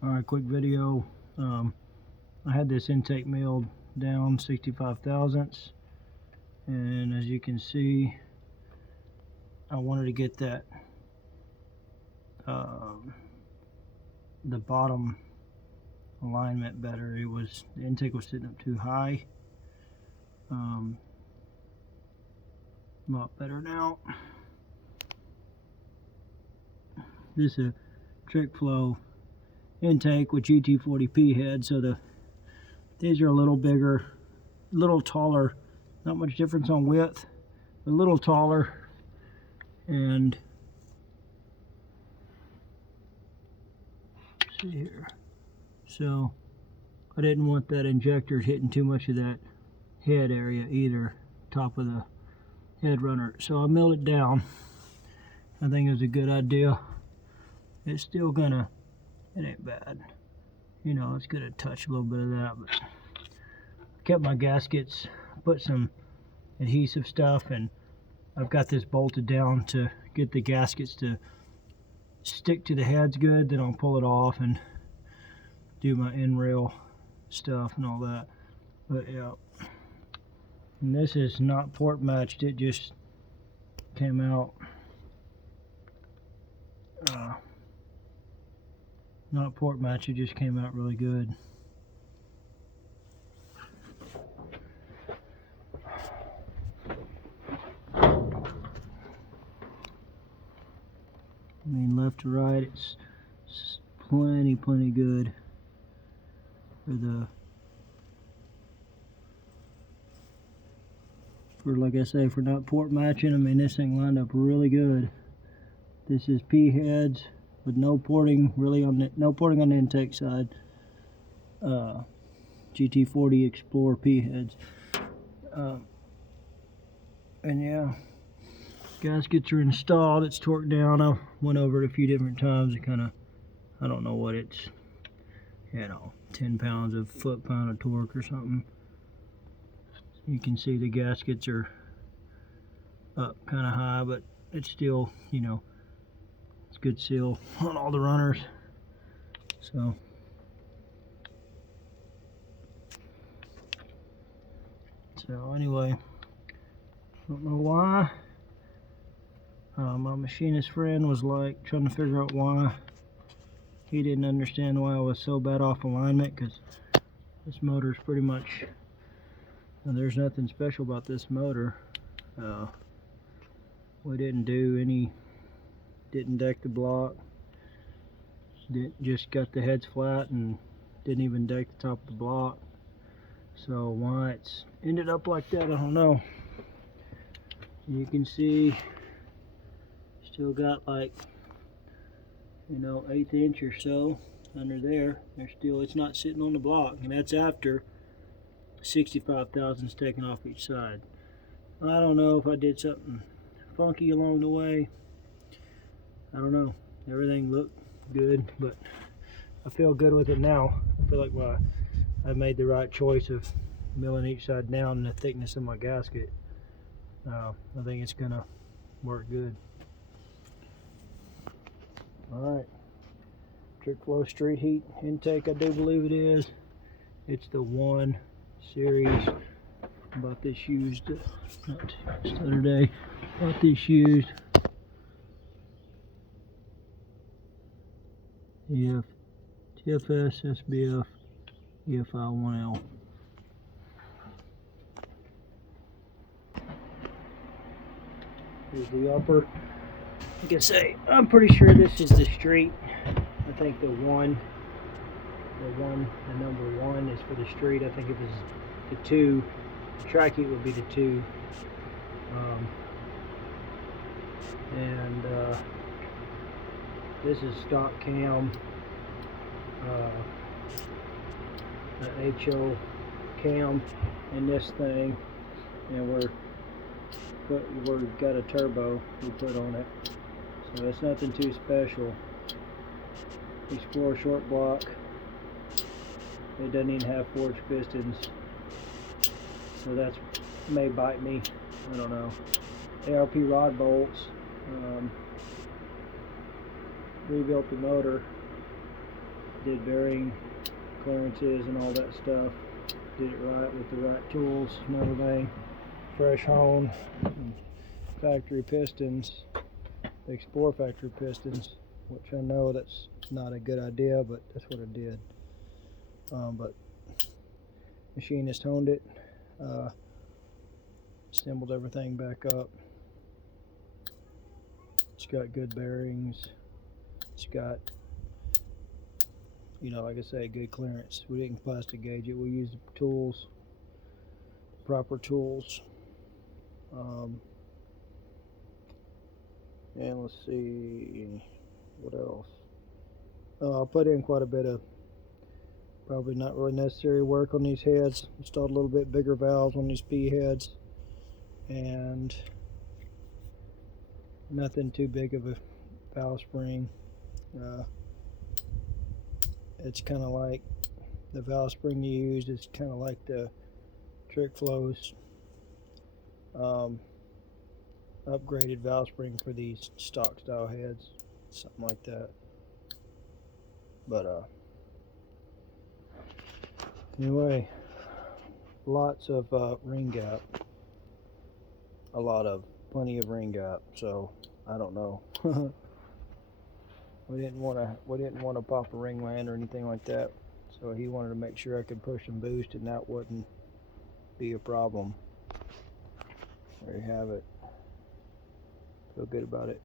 Alright, quick video. I had this intake milled down 65 thousandths, and as you can see, I wanted to get that the bottom alignment better. The intake was sitting up too high. A lot better now. This is a trick flow intake with GT40P head, so these are a little bigger, a little taller, not much difference on width, a little taller, and see here. So I didn't want that injector hitting too much of that head area either, top of the head runner. So I milled it down. I think it was a good idea. It's still gonna, it ain't bad. You know, it's gonna touch a little bit of that, but I kept my gaskets, put some adhesive stuff, and I've got this bolted down to get the gaskets to stick to the heads good. Then I'll pull it off and do my end rail stuff and all that. But yeah, and this is not port matched, it just came out not port match, it just came out really good. I mean, left to right, it's plenty good for like I say, for not port matching. I mean, this thing lined up really good. This is P heads with no porting really no porting on the intake side. GT40 Explorer P heads. And yeah, gaskets are installed. It's torqued down. I went over it a few different times. It kind of, I don't know what it's, 10 pounds of foot-pound of torque or something. You can see the gaskets are up kind of high, but it's still, it's good seal on all the runners. So anyway, don't know why. My machinist friend was like trying to figure out why he didn't understand why I was so bad off alignment, because this motor is pretty much, there's nothing special about this motor. We didn't deck the block, just got the heads flat and didn't even deck the top of the block. So why it's ended up like that, I don't know. You can see still got like, 1/8 inch or so under there. It's not sitting on the block, and that's after 65 thousandths taken off each side. I don't know if I did something funky along the way. I don't know. Everything looked good, but I feel good with it now. I feel like I made the right choice of milling each side down and the thickness of my gasket. I think it's gonna work good. Alright, trick flow street heat intake, I do believe it is. It's the 1 series. Bought this used not just the other day. Bought this used. TFS SBF EFI1L. Here's the upper. Like I say, I'm pretty sure this is the street. I think the number 1 is for the street. I think it was the 2. The track heat would be the 2. And this is stock cam, an HO cam in this thing, and we've got a turbo we put on it, so it's nothing too special. Explorer short block. It doesn't even have forged pistons, so that may bite me. I don't know. ARP rod bolts. Rebuilt the motor. did bearing clearances and all that stuff. Did it right with the right tools and everything. Fresh honed factory pistons, Explore factory pistons, which I know that's not a good idea, but that's what it did. But machinist honed it, assembled everything back up. It's got good bearings. It's got, you know, like I say, good clearance. We didn't plastic gauge it. We used the tools, proper tools. And let's see, what else? I'll put in quite a bit of probably not really necessary work on these heads. Installed a little bit bigger valves on these P heads, and nothing too big of a valve spring. It's kind of like the valve spring you used is kind of like the Trick Flows upgraded valve spring for these stock style heads, something like that. But anyway, lots of ring gap, plenty of ring gap. So I don't know. we didn't want to pop a ring land or anything like that. So he wanted to make sure I could push and boost, and that wouldn't be a problem. There you have it. Feel good about it.